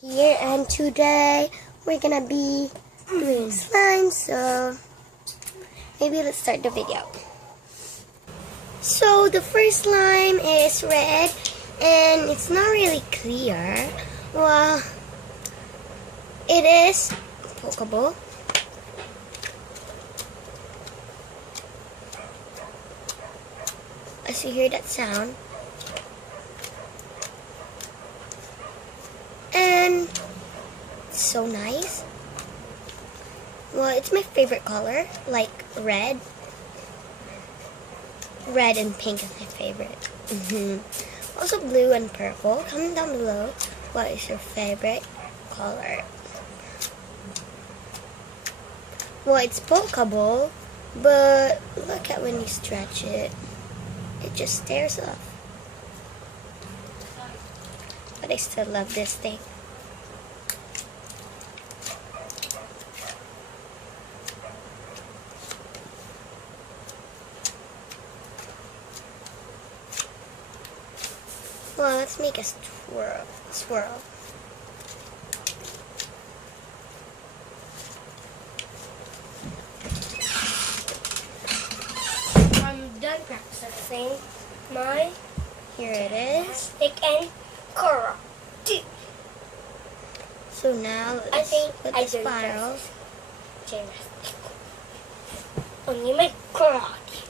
Here, and today we're gonna be doing slime, so maybe let's start the video. So the first slime is red and it's not really clear. Well, it is pokeable. As you hear that sound. And it's so nice. Well, it's my favorite color, like red. Red and pink is my favorite. Also blue and purple. Comment down below what is your favorite color. Well, it's pokeable, but look at when you stretch it. It just tears off. But I still love this thing. Well, let's make a swirl. I'm done practicing my Here it is. stick and karate. So now I let's think put I the did spiral. Gymnastics. Only my karate.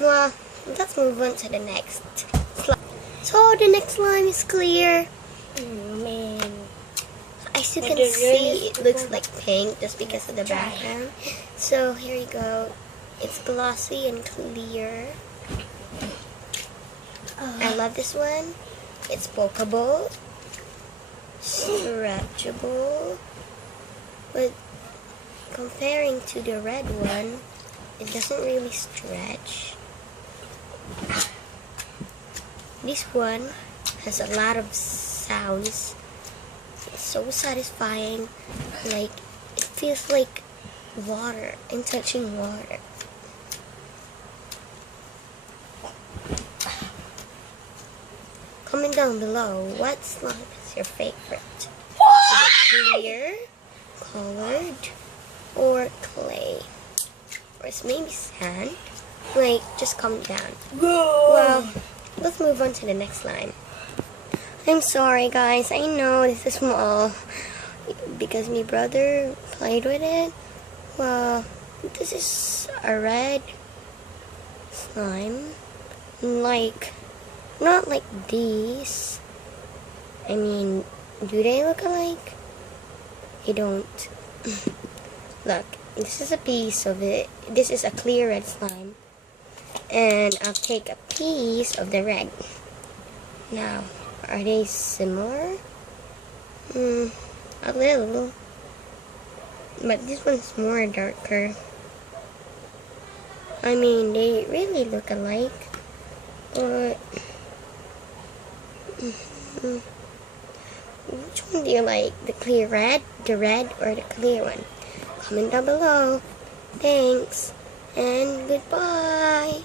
Well, let's move on to the next slime. So the next slime is clear. Man. As you But can the see, rest it looks like pink just because of the background. So here you go. It's glossy and clear. I love this one. It's pokeable, stretchable, but comparing to the red one, it doesn't really stretch. This one has a lot of sounds. It's so satisfying. Like, it feels like water and touching water. Comment down below what slime is your favorite. Is it clear, colored, or clay? Or it's maybe sand? Like, just comment down. Well, let's move on to the next slime. I'm sorry guys, I know this is small because my brother played with it. Well, this is a red slime. Like, not like these. I mean, do they look alike? They don't. Look, this is a piece of it. This is a clear red slime. And I'll take a piece of the red. Now, are they similar? A little. But this one's more darker. I mean, they really look alike. But which one do you like? The clear red, the red, or the clear one? Comment down below. Thanks, and goodbye.